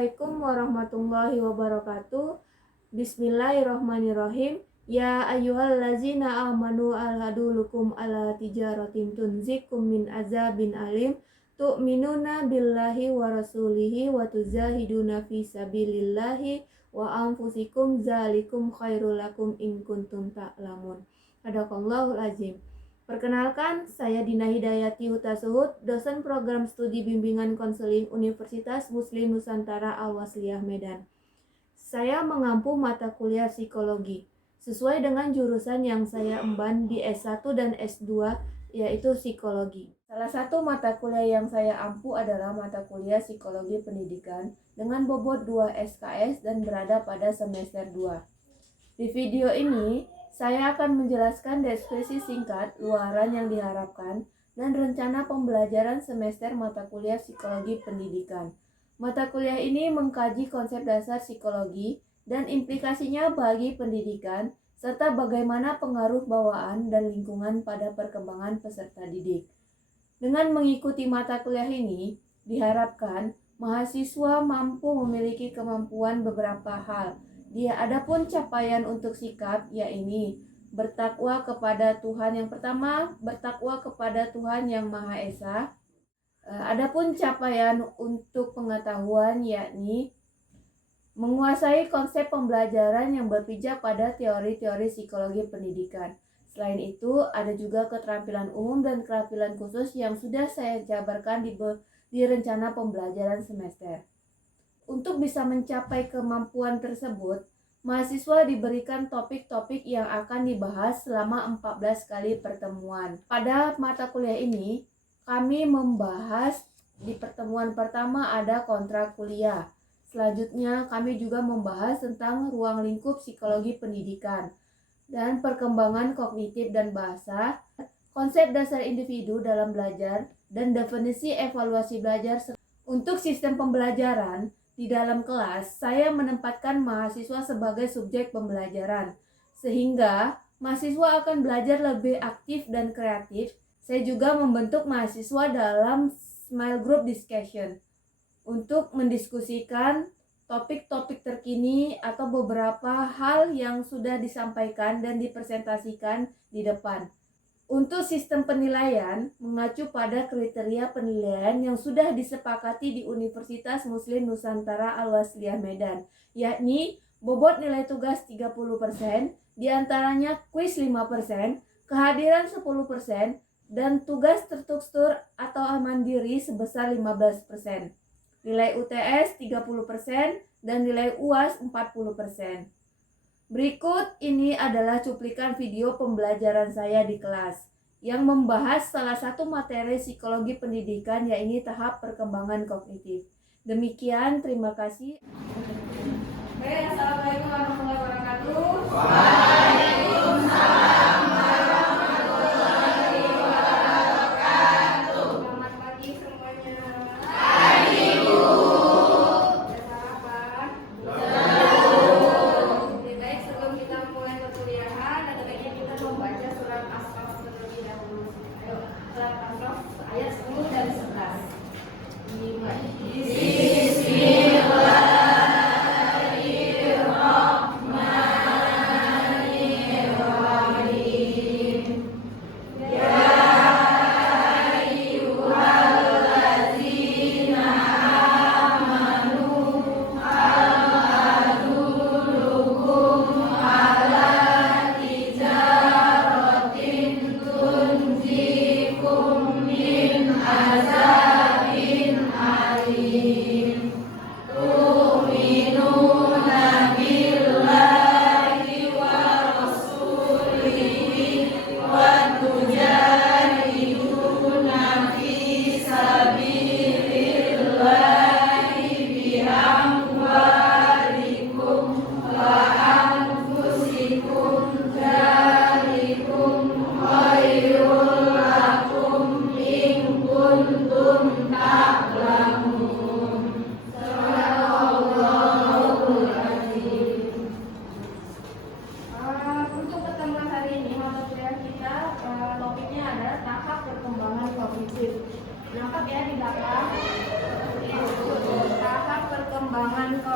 Assalamualaikum warahmatullahi wabarakatuh. Bismillahirrahmanirrahim. Ya ayyuhallazina amanu alhadulukum ala tijaratin tunzikum min azabin alim tu'minuna billahi wa rasulihi wa tuzahiduna fi sabilillahi wa anfusikum zalikum khairul lakum in kuntum ta'lamun. Sadaqallahul azim. Perkenalkan, saya Dina Hidayati Hutasuhud, dosen program studi bimbingan konseling Universitas Muslim Nusantara Al-Wasliyah Medan. Saya mengampu mata kuliah psikologi, sesuai dengan jurusan yang saya emban di S1 dan S2, yaitu psikologi. Salah satu mata kuliah yang saya ampu adalah mata kuliah psikologi pendidikan dengan bobot 2 SKS dan berada pada semester 2. Di video ini, saya akan menjelaskan deskripsi singkat, luaran yang diharapkan, dan rencana pembelajaran semester mata kuliah psikologi pendidikan. Mata kuliah ini mengkaji konsep dasar psikologi dan implikasinya bagi pendidikan, serta bagaimana pengaruh bawaan dan lingkungan pada perkembangan peserta didik. Dengan mengikuti mata kuliah ini, diharapkan mahasiswa mampu memiliki kemampuan beberapa hal. Adapun capaian untuk sikap, yaitu bertakwa kepada Tuhan yang pertama, bertakwa kepada Tuhan yang Maha Esa. Adapun capaian untuk pengetahuan, yakni menguasai konsep pembelajaran yang berpijak pada teori-teori psikologi pendidikan. Selain itu, ada juga keterampilan umum dan keterampilan khusus yang sudah saya jabarkan di rencana pembelajaran semester. Untuk bisa mencapai kemampuan tersebut, mahasiswa diberikan topik-topik yang akan dibahas selama 14 kali pertemuan. Pada mata kuliah ini, kami membahas di pertemuan pertama ada kontrak kuliah. Selanjutnya, kami juga membahas tentang ruang lingkup psikologi pendidikan dan perkembangan kognitif dan bahasa, konsep dasar individu dalam belajar, dan definisi evaluasi belajar. Untuk sistem pembelajaran, di dalam kelas, saya menempatkan mahasiswa sebagai subjek pembelajaran, sehingga mahasiswa akan belajar lebih aktif dan kreatif. Saya juga membentuk mahasiswa dalam small group discussion untuk mendiskusikan topik-topik terkini atau beberapa hal yang sudah disampaikan dan dipresentasikan di depan. Untuk sistem penilaian, mengacu pada kriteria penilaian yang sudah disepakati di Universitas Muslim Nusantara Al-Wasliyah Medan, yakni bobot nilai tugas 30%, diantaranya kuis 5%, kehadiran 10%, dan tugas terstruktur atau mandiri sebesar 15%. Nilai UTS 30% dan nilai UAS 40%. Berikut ini adalah cuplikan video pembelajaran saya di kelas yang membahas salah satu materi psikologi pendidikan, yaitu tahap perkembangan kognitif. Demikian, terima kasih. Baik, assalamualaikum warahmatullahi wabarakatuh. Waalaikumsalam warahmatullahi wabarakatuh. Selamat pagi semuanya. Pagi, Bu. Sudah sarapan? Lebih baik sebelum kita mulai perkuliahan, ada baiknya kita membaca surat Ashraf terlebih dahulu. Ayo, surat Ashraf ayat 10 dan 11. Bismillah.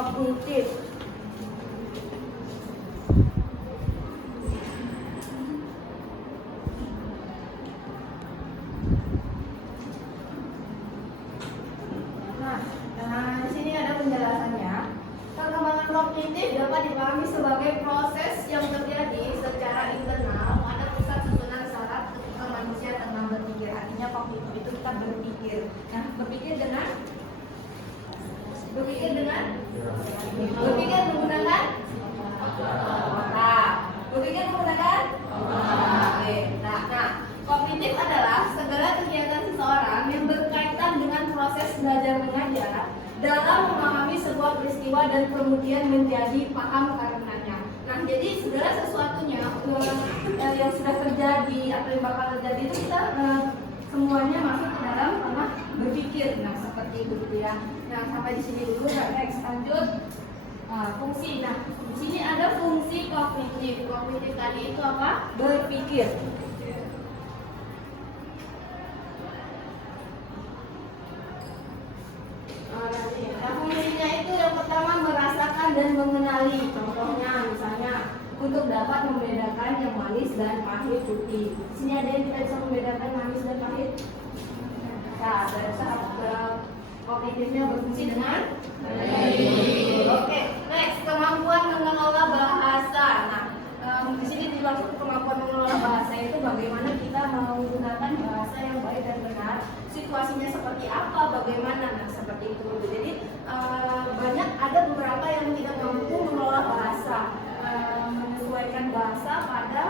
kognitif. Nah, di sini ada penjelasannya. Perkembangan kognitif dapat dipahami sebagai proses yang terjadi secara internal pada pusat susunan saraf ketika manusia tengah berpikir. Artinya kognitif itu kita berpikir. Nah, berpikir menggunakan otak. Berpikir menggunakan otak. Oke. Nah, kognitif adalah segala kegiatan seseorang yang berkaitan dengan proses belajar mengajar dalam memahami sebuah peristiwa dan kemudian menjadi paham karenanya. Nah, jadi segala sesuatunya yang sudah terjadi atau yang bakal terjadi itu kita semuanya masuk ke dalam ranah berpikir. Nah, seperti itu gitu ya. Nah, sampai di sini dulu. Next lanjut. Fungsi. Nah, di sini ada fungsi kognitif. Kognitif tadi itu apa? Berpikir. Nah, fungsinya itu yang pertama merasakan dan mengenali. Contohnya misalnya untuk dapat membedakan yang manis dan pahit putih. Di sini ada yang tidak bisa membedakan manis dan pahit. Nah, kognitifnya berfungsi dengan baik. Oke, next, kemampuan mengelola bahasa. Nah, di sini dimaksud kemampuan mengelola bahasa itu bagaimana kita menggunakan bahasa yang baik dan benar. Situasinya seperti apa, bagaimana, nah seperti itu. Jadi ada beberapa yang tidak mampu mengelola bahasa, menyesuaikan bahasa pada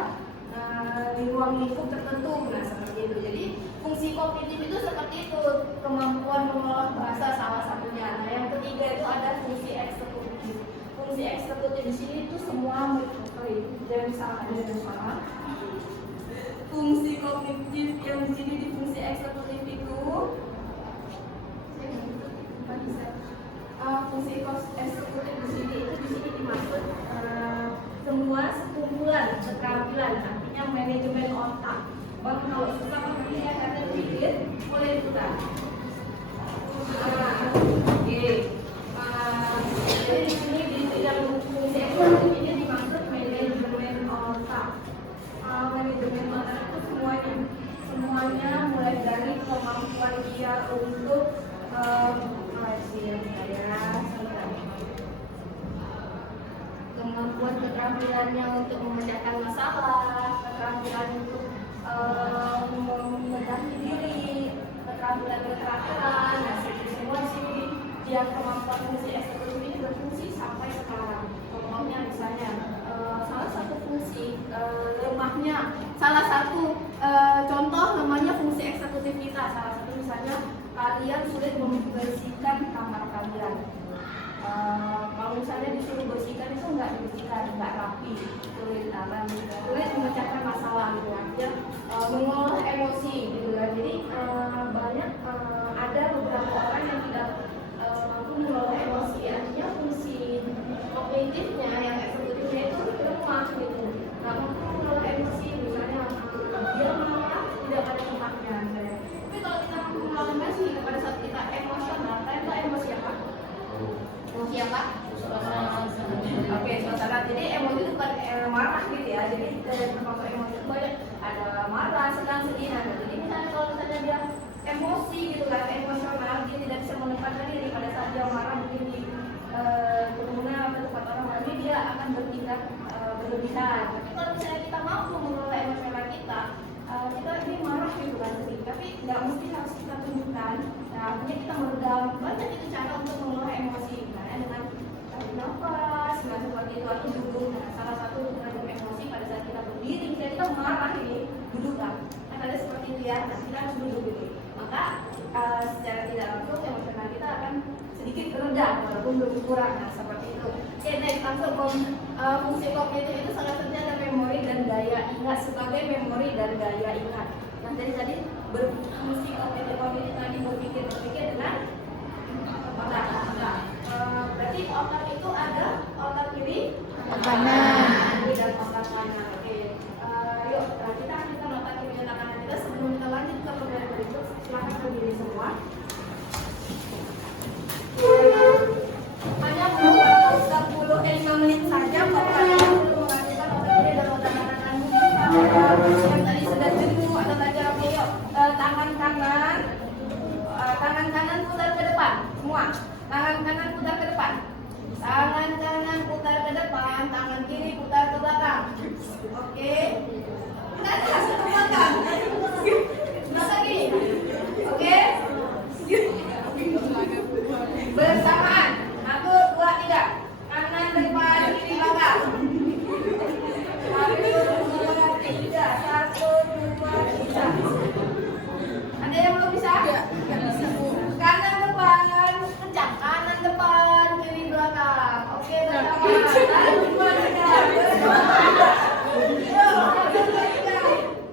di ruang lingkup tertentu. Nah, seperti itu. Jadi fungsi kognitif itu seperti itu, kemampuan mengelola bahasa salah satunya. Nah, yang ketiga itu ada fungsi eksekutif. Fungsi eksekutif di sini itu semua jangan disalahkan dengan salah. Fungsi kognitif yang di sini di fungsi eksekutif itu fungsi eksekutif di sini dimaksud semua sekumpulan keterampilan, artinya manajemen otak. Bang, kalau susah kan nanti ya kata berpikir boleh juga. Oke. Jadi di sini di dalam fungsi eksekutif ini dimaksud manajemen otak. Manajemen otak itu semuanya mulai dari kemampuan dia untuk kemampuan keterampilannya untuk memecahkan masalah, keterampilan untuk membenahi diri, keterampilan keterampilan. Nah, semua di sini yang kemampuan fungsi eksekutif ini berfungsi sampai sekarang. Contohnya misalnya salah satu fungsi lemahnya, salah satu contoh lemahnya fungsi eksekutif kita. Salah satu misalnya kalian sulit membersihkan kamar kalian. Kalau misalnya disuruh bersihkan itu nggak dibersihkan, nggak rapi, sulit memecahkan masalah gitu ya. Dia mengolah emosi gitu ya. Jadi banyak ada beberapa orang yang tidak mampu mengelola emosi. Artinya fungsi kognitifnya yang eksekutifnya itu lemah gitu. Nggak mampu mengelola emosi, misalnya dia marah tidak pada tempatnya. Tapi kalau kita mampu mengelola emosi pada saat kita emosional, kita emosi apa? Emosi apa? Oke, suasana. Jadi emosi itu bukan marah gitu ya. Jadi termasuk emosi itu banyak. Ada marah, senang, sedih. Nah, jadi misalnya kalau misalnya dia emosi gitu kan, emosional, dia tidak bisa menempatkan diri pada saat dia marah mungkin di kerumunan atau tempat orang lain, dia akan bertindak berlebihan. Tapi kalau misalnya kita mampu mengelola emosional kita, kita ini marah gitu kan, sedih. Tapi nggak mesti harus kita tunjukkan. Nah, artinya kita meredam. Banyak itu cara untuk mengelola emosi. Dengan tarik nafas, nah seperti itu atau duduk. Nah, salah satu meredam emosi pada saat kita berdiri, misalnya kita marah ini, duduk kan ada seperti itu ya. Nah, kita harus duduk gitu. Maka secara tidak langsung emosional kita akan sedikit rendah walaupun belum kurang. Nah, seperti itu. Oke, next langsung fungsi kognitif itu salah satunya ada memori dan daya ingat. Sebagai memori dan daya ingat. Nah, jadi tadi berfungsi kognitif tadi berpikir dengan otak. Berarti otak itu ada otak kiri, otak kanan, dan otak kanan. Oke, yuk kita akan otak kiri dan kanan kita. Sebelum kita lanjut ke pembelajaran berikut, silakan berdiri semua. Hanya depan, tangan kiri putar ke belakang. Oke. Putar ke belakang. Belakang kiri. Oke. Bersamaan. 1, 2, 3. Kanan depan, kiri belakang. 1, 2, 3. 1, 2, 3. Ada yang belum bisa? Nggak bisa. Kanan depan, kencang. Kanan depan, kiri belakang. Oke, bersama. 1, 2, 3.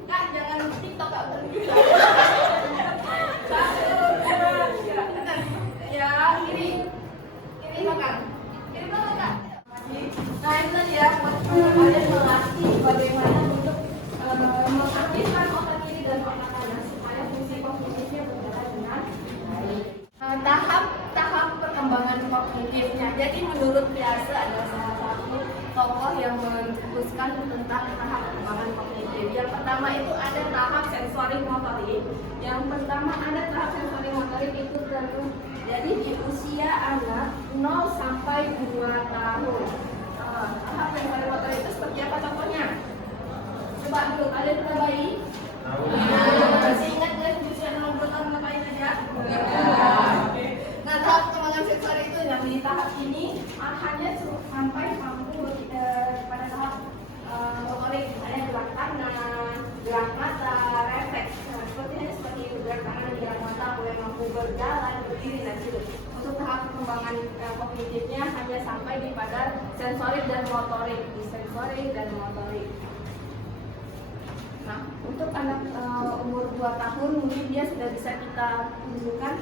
Kak, jangan TikTok, Kak. 1, 2, 3. Kanan. Ya, kiri. Kiri belakang. Kiri belakang, Kak. Nah, itu tadi ya, kalian melatih bagaimana untuk mengaktifkan otak kiri dan otak kanan supaya fungsi kognitifnya berjalan dengan baik. Tahap perkembangan kognitifnya. Jadi menurut Piaget adalah salah satu tokoh yang mencetuskan tentang tahap perkembangan kognitif. Yang pertama itu ada tahap sensorik motorik. Yang pertama ada tahap sensorik motorik itu jadi di usia anak 0 sampai 2 tahun. Tahap sensorik motorik itu seperti apa contohnya? Coba dulu, kalian pernah bayi? Masih ingat guys di usia 0 tahun ngapain aja? Nah, tahap perkembangan sensori itu yang di tahap ini hanya sampai mampu pada tahap motorik, misalnya gerak tangan, gerak mata, refleks. Nah, seperti itu, gerak tangan, gerak mata, mulai mampu berjalan, berdiri dan gitu. Untuk tahap perkembangan kognitifnya hanya sampai di pada sensorik dan motorik, di sensorik dan motorik. Nah, untuk anak umur 2 tahun mungkin dia sudah bisa kita tunjukkan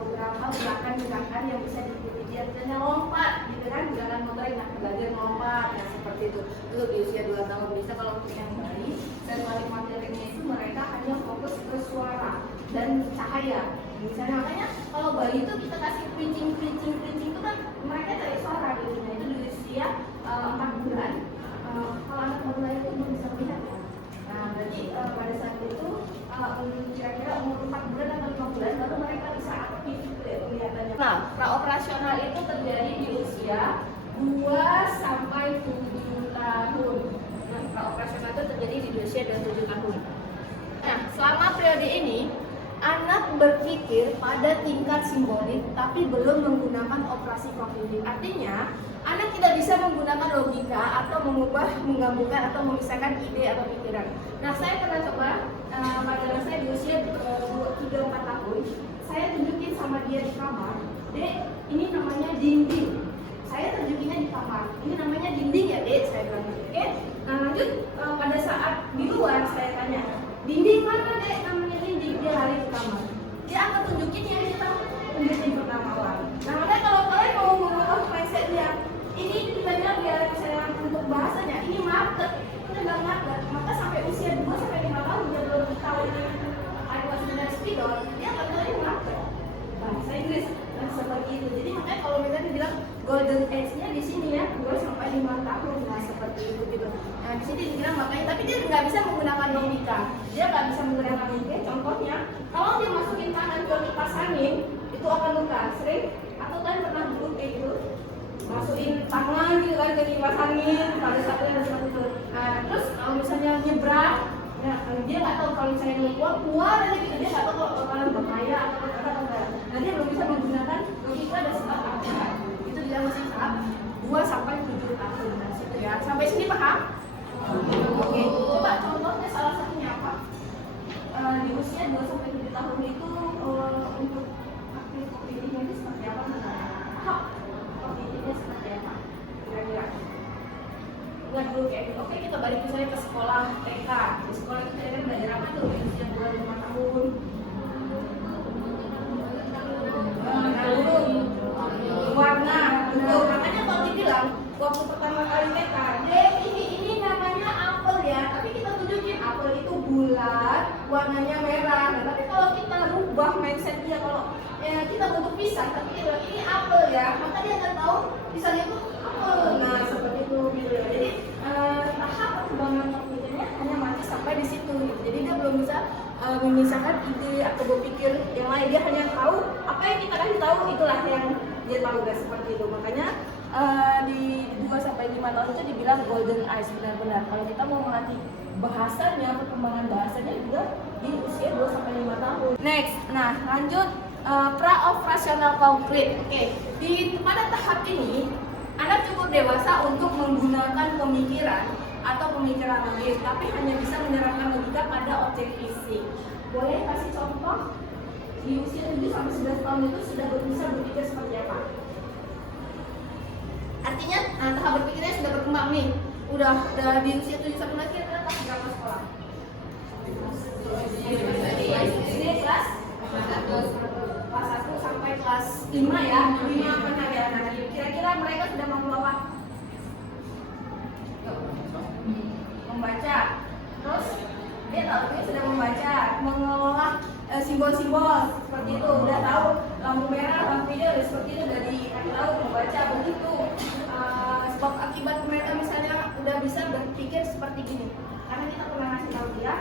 beberapa gerakan-gerakan yang bisa diikuti. Dia misalnya lompat, gitu kan, gerakan motorik, nah belajar melompat, ya seperti itu. Itu di usia 2 tahun bisa. Kalau untuk yang bayi, sensorik motoriknya itu mereka hanya fokus ke suara dan cahaya. Misalnya makanya kalau bayi itu kita kasih preaching itu kan mereka cari suara gitu. Nah, itu di usia 4 bulan. Kalau anak 4 bulan itu belum bisa melihat ya. Nah, berarti pada saat itu kira-kira umur 4 bulan atau 5 bulan baru mereka bisa aktif kelihatannya. Nah, praoperasional itu terjadi di usia 2 sampai 7 tahun. Nah, praoperasional itu terjadi di usia 27 tahun. Nah, selama periode ini anak berpikir pada tingkat simbolik tapi belum menggunakan operasi kognitif. Artinya, anak tidak bisa menggunakan logika atau menggabungkan atau memisahkan ide atau pikiran. Nah, saya pernah coba pada anak saya di usia 3-4 tahun, saya tunjukin sama dia di kamar, Dek, ini namanya dinding. Saya tunjukinnya di kamar, ini namanya dinding ya Dek, saya bilang. Oke, nah lanjut pada saat di luar saya tanya, dinding mana Dek? Namanya dinding. Dia lari ke kamar. Dia akan tunjukin yang kita tunjukin pertama awal. Nah, makanya kalau kalian mau mengubah mindset dia, ini kita bilang biar misalnya untuk bahasanya ini market, kita bilang market. Maka sampai usia 2 sampai 5 tahun dia belum tahu I was in a speaker, dia akan tahu ini market. Bahasa Inggris seperti itu. Jadi makanya kalau misalnya dibilang golden age-nya di sini ya 2 sampai 5 tahun, nah seperti itu gitu. Nah di sini dibilang makanya, tapi dia nggak bisa menggunakan logika. Dia nggak bisa menggunakan logika. Contohnya, kalau dia masukin tangan ke kipas angin, itu akan luka. Sering? Atau kalian pernah dulu kayak gitu? Masukin tangan gitu kan ke kipas angin, pada saat itu seperti itu. Nah terus kalau misalnya nyebrang, nah, dia nggak tahu kalau misalnya dia keluar aja gitu, dia nggak tahu kalau bakalan berbahaya atau enggak. Nah dia belum bisa menggunakan logika dan sebab akal. Itu dia masih tahap 2 sampai 7 tahun. Nah situ ya. Sampai sini paham? Oke. Coba contohnya salah satunya apa? Di usia 2 sampai 7 tahun itu untuk aktif kognitifnya itu seperti apa? Tahap kognitifnya seperti apa? Kira-kira? Ingat dulu kayak gitu. Oke, kita balik misalnya ke sekolah TK. Di sekolah itu kita belajar apa tuh di usia 2-5 tahun? Warna, betul. Makanya kalau dibilang waktu pertama kali TK, Dek, ini namanya apel ya. Tapi kita tunjukin apel itu bulat, warnanya merah. Nah, tapi kalau kita rubah mindset dia, kalau kita bentuk pisang, tapi kita bilang ini apel ya, maka dia akan tahu pisangnya itu apel. Nah, seperti itu gitu ya. Jadi tahap perkembangan kognitifnya hanya masih sampai di situ gitu. Jadi dia belum bisa memisahkan ide atau berpikir yang lain. Dia hanya tahu apa yang kita kasih tahu, itulah yang dia tahu, guys, seperti itu. Makanya di 2 sampai 5 tahun itu dibilang golden age benar-benar. Kalau kita mau melatih bahasanya, perkembangan bahasanya juga di usia 2 sampai 5 tahun. Next, nah lanjut pra-operasional konkret. Oke, pada tahap ini anak cukup dewasa untuk menggunakan pemikiran atau pemikiran logis, tapi hanya bisa menerapkan logika pada objek fisik. Boleh kasih contoh? Di usia 7 sampai 11 tahun itu sudah bisa berpikir seperti apa? Artinya tahap berpikirnya sudah berkembang nih. Udah di usia 7 sampai 11 kira-kira kelas berapa sekolah? Ini kelas 1 sampai kelas 5 ya. 5 pernah ya. Nah, kira-kira mereka sudah mampu apa? Membaca. Terus dia tahu dia sudah membaca, mengelola simbol-simbol seperti itu, udah tahu lampu merah, lampu hijau seperti itu, udah dikasih tahu membaca begitu. Sebab akibat mereka misalnya udah bisa berpikir seperti gini, karena kita pernah ngasih tahu dia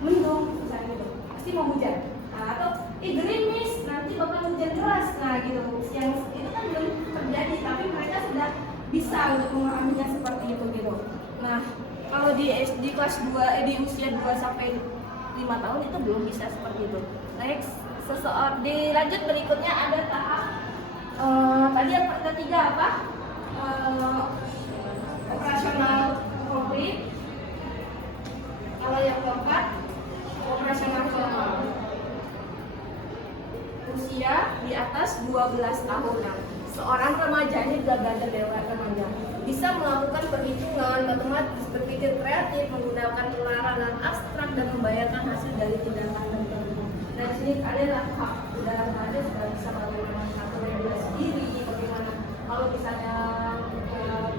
mendung misalnya gitu, pasti mau hujan, atau gerimis nanti bakal hujan deras, nah gitu. Yang itu kan belum terjadi, tapi mereka sudah bisa untuk memahaminya seperti itu gitu. Nah, kalau di kelas 2 di usia 2 sampai 5 tahun itu belum bisa seperti itu. Next, dilanjut berikutnya ada tahap tadi yang ketiga apa? Operasional konkret. Kalau yang keempat operasional formal. Usia di atas 12 tahun. Nah, seorang remaja ini juga belajar dewasa remaja. Bisa melakukan perhitungan, matematis, berpikir kreatif, menggunakan pelajaran abstrak dan membayangkan hasil dari tindakan tertentu. Nah, di sini adalah hak dalam remaja sudah bisa bagaimana mengatur regulasi diri, bagaimana kalau misalnya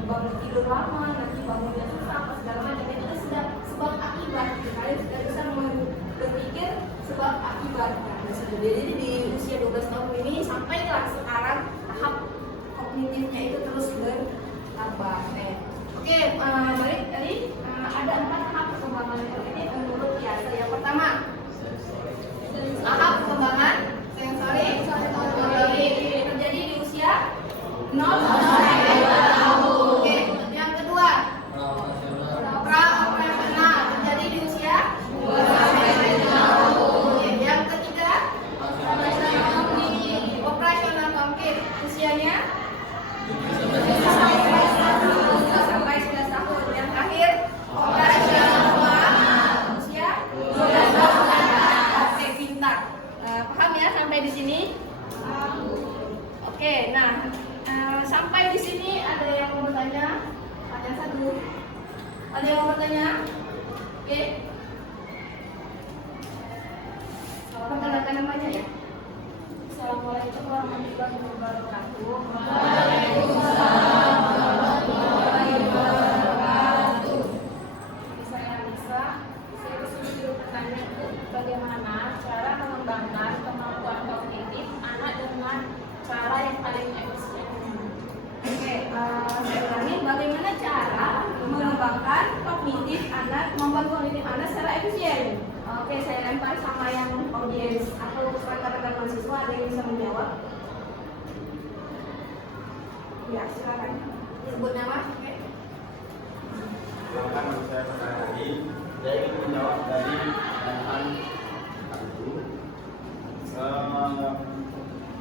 bangun tidur lama, nanti bangunnya susah, apa segala macam itu sudah sebab akibat. Kalian sudah bisa berpikir sebab akibat. Nah, jadi di usia 12 tahun ini sampailah sekarang tahap kognitifnya itu terus bertambah. Oke, balik tadi ada 4 tahap perkembangan ini menurut Kiasa. Yang pertama, tahap perkembangan sensori terjadi di usia 0 sampai 2 tahun. Oke, yang kedua, pra-operasional terjadi di usia 2 sampai 3 tahun. Oke, yang ketiga, operasional konkret usianya sampai 11 tahun. Yang terakhir, operasional formal usia 12 tahun. Oke, pintar. Paham ya sampai di sini? Oke, nah sampai di sini ada yang mau bertanya? Tanya satu. Ada yang mau bertanya? Oke. Perkenalkan namanya ya. Assalamualaikum warahmatullahi wabarakatuh. Waalaikumsalam warahmatullahi wabarakatuh. Saya Anissa. Saya disuruh bertanya itu bagaimana cara mengembangkan kemampuan kognitif anak dengan cara yang paling efisien. Oke, saya ulangi, bagaimana cara mengembangkan kemampuan kognitif anak secara efisien. Oke, saya lempar sama yang audiens atau rekan-rekan mahasiswa, ada yang bisa menjawab? Ya, silakan. Sebut nama. Oke. Silakan saya pertanyaan lagi. Saya ingin menjawab dari pertanyaan itu.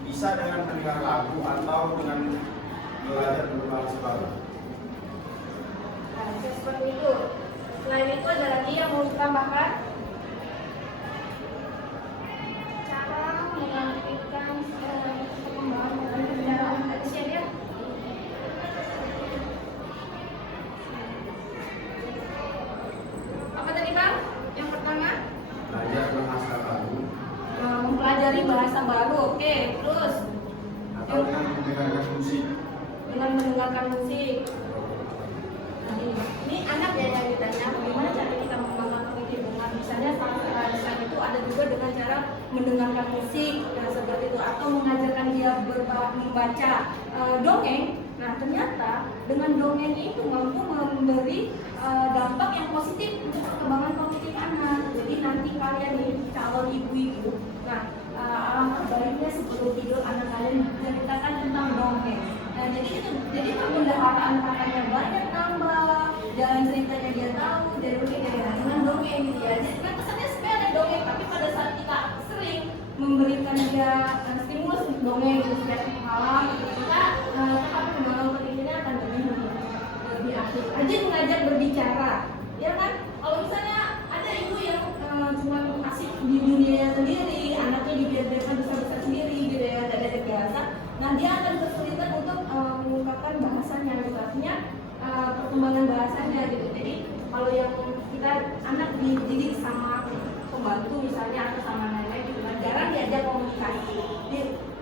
Bisa dengan mendengar lagu atau dengan belajar berbahasa baru? Nah, seperti itu. Selain itu ada lagi yang mau ditambahkan? Cara mengaktifkan perkembangan kendaraan efisien ya. Apa tadi Bang? Yang pertama? Belajar bahasa baru Mempelajari bahasa baru. Oke, terus atau dengan mendengarkan musik? dengan mendengarkan musik. Ini anak ya yang ditanya bagaimana cara kita mengembangkan kognitif. Nah, misalnya selain itu ada juga dengan cara mendengarkan musik, nah, seperti itu, atau mengajarkan dia membaca dongeng. Nah, ternyata dengan dongeng itu mampu memberi dampak yang positif untuk perkembangan kognitif anak. Jadi nanti kalian nih calon ibu-ibu, nah alangkah baiknya sebelum tidur anak kalian menceritakan tentang dongeng. Nah, jadi Jadi pemeliharaan kakaknya banyak nambah, jalan ceritanya dia tahu, jadi mungkin dengan dongeng gitu ya. Jadi kan kesannya sepele dongeng, tapi pada saat kita sering memberikan dia stimulus untuk dongeng gitu setiap malam, kita perkembangan pendidikannya akan lebih aktif. Rajin mengajak berbicara, ya kan? Kalau misalnya ada ibu yang cuma asik di dunianya sendiri, anaknya dibiarkan besar-besar sendiri gitu ya, tidak ada kegiatan, nah dia akan kesulitan untuk mengungkapkan bahasanya, gitu. Artinya perkembangan bahasanya gitu. Jadi kalau yang kita anak dididik sama pembantu misalnya atau sama nenek gitu kan, jarang diajak komunikasi.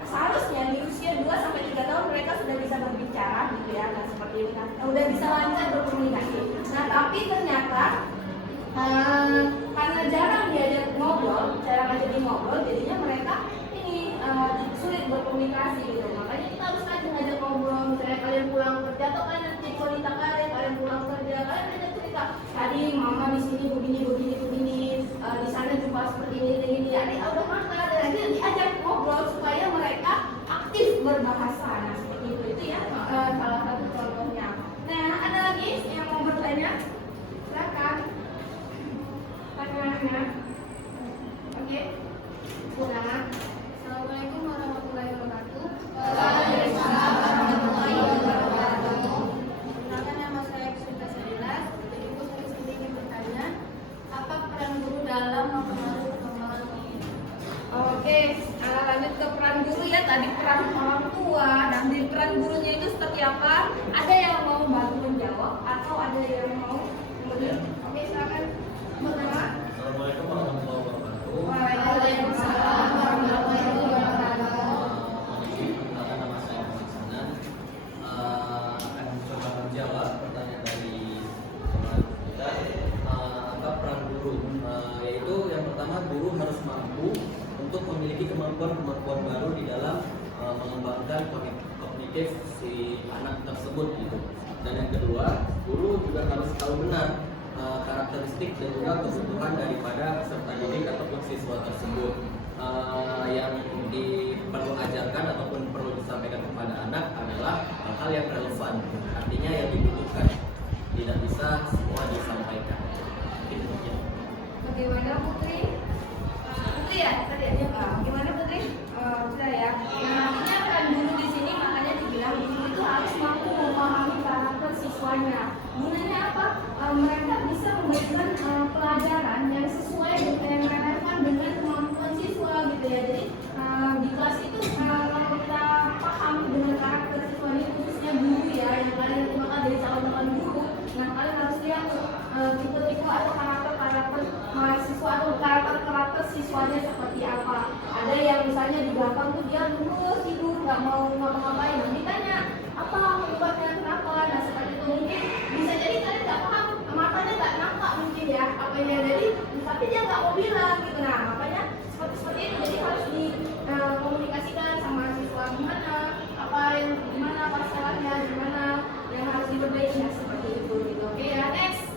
Seharusnya di usia 2-3 tahun mereka sudah bisa berbicara gitu ya, nah seperti itu kan, udah bisa lancar berkomunikasi. Nah tapi ternyata karena jarang diajak ngobrol, jarang aja ngobrol, jadinya mereka ini sulit berkomunikasi gitu. Makanya kita harus ngajak ngobrol. Misalnya kalian pulang kerja atau kalian nanti cerita kalian pulang kerja, kalian ada cerita tadi mama di sini begini, di sana jumpa seperti ini. Adik udah makan, dan diajak ngobrol supaya mereka aktif berbahasa. Nah seperti itu ya salah satu contohnya. Nah ada lagi yang mau bertanya? Silakan. Tanya. Oke. Pulang. Assalamualaikum warahmatullahi wabarakatuh. Waalaikumsalam warahmatullahi wabarakatuh. Perkenalkan, nama saya Kusita Salila. Ibu saya sendiri ingin bertanya, apa peran guru dalam mempengaruhi perkembangan ini? Oke, lanjut ke peran guru ya. Tadi peran orang tua, dan di peran gurunya itu seperti apa? Ada yang mau bantu menjawab atau ada yang mau kemudian? Oke, silakan. Pertama. Assalamualaikum warahmatullahi wabarakatuh. Waalaikumsalam warahmatullahi wabarakatuh. Perkenalkan, nama saya Muhammad Sanan. Akan coba menjawab pertanyaan dari teman kita. Apa peran guru? Yaitu yang pertama, guru harus mampu untuk memiliki kemampuan baru di dalam mengembangkan kognitif si anak tersebut gitu. Dan yang kedua, guru juga harus tahu benar karakteristik dan juga kebutuhan daripada peserta didik ataupun siswa tersebut. Yang perlu ajarkan ataupun perlu disampaikan kepada anak adalah hal-hal yang relevan, artinya yang dibutuhkan, tidak bisa semua disampaikan. Bagaimana Putri? Putri ya tadi ya. Gimana Putri? Sudah ya. Nah, artinya peran guru di sini makanya dibilang guru itu harus mampu memahami karakter siswanya. Gunanya apa? Mereka bisa memberikan pelajaran yang sesuai dengan yang relevan dengan kemampuan siswa gitu ya. Jadi di kelas itu kalau kita paham dengan karakter siswa ini, khususnya guru ya, yang kalian bakal dari calon guru, nah kalian harus lihat tipe-tipe atau karakter mahasiswa atau karakter siswanya seperti apa. Ada yang misalnya di belakang tuh dia lurus tidur, nggak mau ngapa-ngapain, ditanya apa penyebabnya, kenapa. Nah seperti itu mungkin bisa jadi kalian nggak paham, matanya nggak nampak mungkin ya apa yang jadi, tapi dia nggak mau bilang gitu. Nah makanya seperti itu, jadi harus dikomunikasikan sama siswa gimana, gimana masalahnya, gimana yang harus diperbaiki, ya seperti itu gitu. Oke ya, next.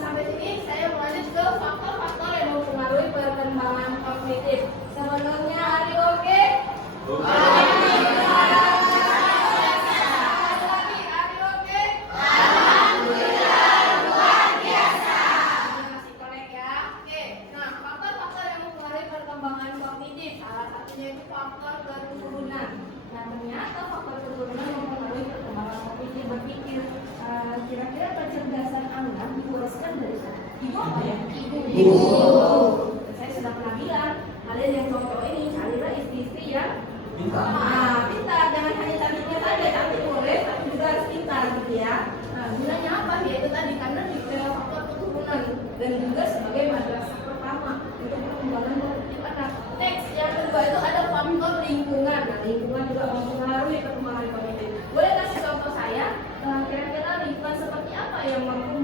Sampai sini saya lanjut ke faktor-faktor yang mempengaruhi perkembangan kognitif. Sebelumnya Ari oke? Faktor keturunan. Nah ternyata faktor keturunan mempengaruhi perkembangan kognitif berpikir. Kira-kira kecerdasan anak diwariskan dari mana? Ibu apa ya? Ibu. Saya sudah pernah bilang, kalian yang contoh ini carilah istri-istri yang pintar. Pintar, jangan hanya cantiknya saja, cantik boleh, tapi juga harus pintar gitu ya. Nah gunanya apa? Yaitu tadi karena faktor keturunan dan juga sebagai madrasah pertama untuk perkembangan kognitif anak. Next, yang kedua itu ada faktor lingkungan. Nah, lingkungan juga mempengaruhi perkembangan kognitif. Boleh kasih contoh saya? Kira-kira lingkungan seperti apa yang mampu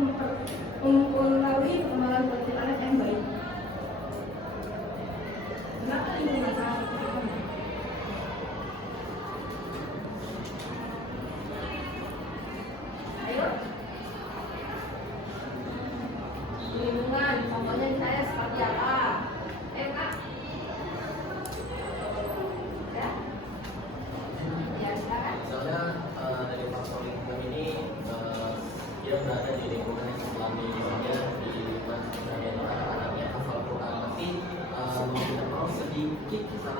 mempengaruhi perkembangan kognitif anak yang baik? Kenapa lingkungan sangat penting? Ayo. Lingkungan, contohnya di saya seperti apa? Kak? Ya? Ya,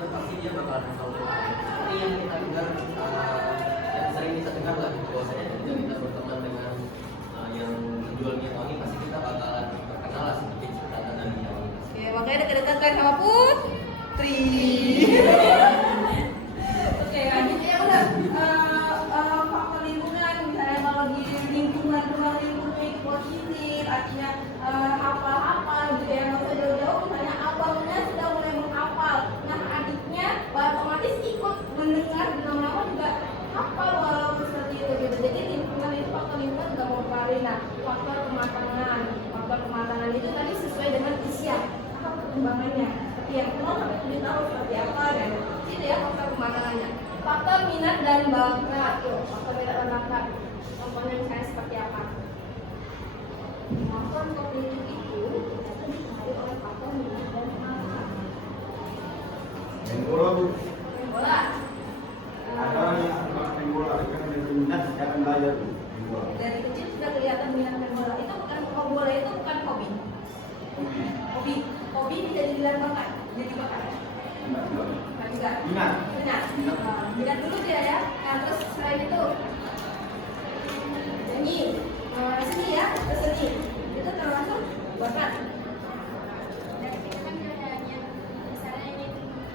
selanjutnya pasti dia bakalan selalu seperti yang kita dengar, yang sering kita dengar lah gitu, bahwasanya ketika kita berteman dengan yang menjual minyak wangi pasti kita bakalan terkenal lah seperti ceritakan dari awal. Oke, makanya dekat-dekatkan sama Putri. Oke, lanjut ya udah. Faktor lingkungan, misalnya kalau di lingkungan rumah lingkungan positif, artinya hafal-hafal gitu ya, nggak usah jauh-jauh. Misalnya abangnya sudah mulai menghafal, nah adiknya otomatis ikut mendengar dan lama-lama juga hafal walaupun seperti itu gitu. Jadi lingkungan itu faktor lingkungan juga mempengaruhi. Nah, faktor kematangan itu tadi sesuai dengan usia atau perkembangannya. Seperti yang 0 sampai 7 tahun seperti apa dan itu ya faktor kematangannya. Faktor minat dan bakat, faktor minat dan bakat. Contohnya misalnya seperti apa? Kemampuan kognitif itu dipengaruhi oleh faktor minat dan bakat. Main bola Bu. Main bola. Ada orang yang suka main bola, kan dari minat akan belajar Bu. Main bola. Dari kecil sudah kelihatan minat main bola. Itu bukan bola itu bukan hobi. Hobi bisa dibilang bakat. Jadi bakat. Minat. Bukan juga. Minat. Minat dulu dia ya. Nah, terus selain itu nyanyi, seni ya, seni itu termasuk bakat. Dan kita kan ada yang misalnya ini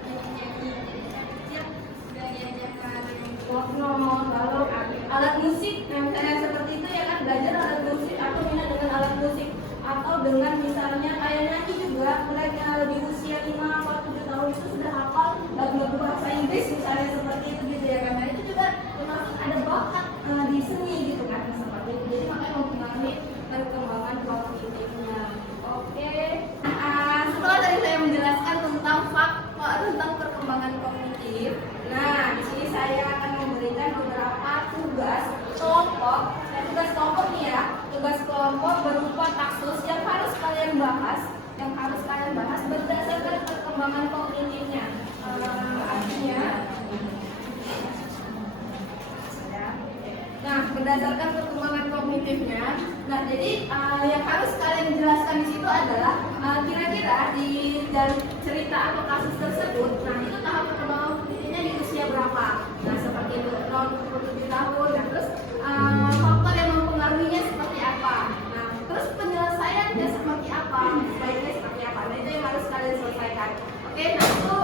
nyanyi-nyanyi, jadi saya kecil sudah diajarkan Lalu alat musik, nah, misalnya seperti itu ya kan, belajar alat musik atau minat dengan alat musik atau dengan misalnya kayak nyanyi juga, mereka di usia 5 atau 7 tahun itu sudah hafal lagu-lagu bahasa Inggris misalnya seperti itu gitu ya kan. Nah, itu juga termasuk ada bakat di seni gitu kan seperti itu. Jadi makanya mempengaruhi perkembangan kognitifnya. Oke. Setelah tadi saya menjelaskan tentang tentang perkembangan kognitif, nah di sini saya akan memberikan beberapa tugas kelompok. Tugas kelompok nih ya, tugas kelompok berupa kasus yang harus kalian bahas, berdasarkan perkembangan kognitifnya. Artinya, nah berdasarkan perkembangan kognitifnya, nah jadi yang harus kalian jelaskan di situ adalah kira-kira di dari cerita atau kasus tersebut, nah itu tahap perkembangan kognitifnya di usia berapa? Nah seperti itu 0 sampai 7 tahun. Nah terus faktor yang mempengaruhinya seperti apa? Nah terus penyelesaiannya seperti apa? Sebaiknya seperti apa? Nah itu yang harus kalian selesaikan. Oke, nah itu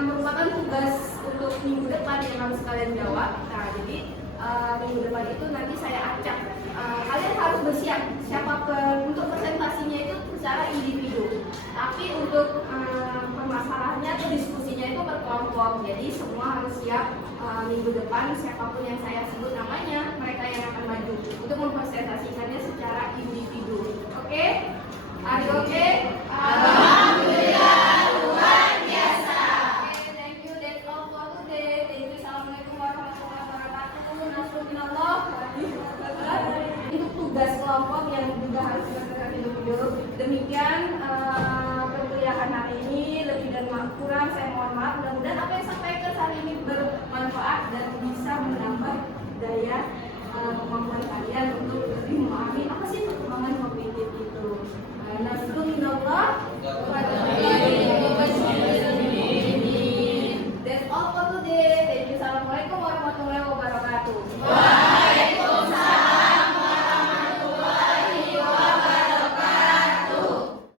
merupakan tugas untuk minggu depan yang harus kalian jawab. Nah jadi minggu depan itu nanti saya acak. Kalian harus bersiap untuk presentasinya itu secara individu. Tapi untuk permasalahannya atau diskusinya itu berkelompok. Jadi semua harus siap minggu depan siapapun yang saya sebut namanya, mereka yang akan maju untuk mempresentasikannya secara individu. Oke? Are you okay? Alhamdulillah, luar biasa. Oke, thank you. That's all for today. Thank you. Assalamualaikum warahmatullahi wabarakatuh. Nasrullah. Untuk tugas kelompok yang juga harus dilakukan individu. Demikian perkuliahan hari ini. Lebih dan kurang saya mohon maaf. Mudah-mudahan apa yang sampaikan hari ini bermanfaat dan bisa menambah daya kemampuan kalian untuk lebih memahami apa sih perkembangan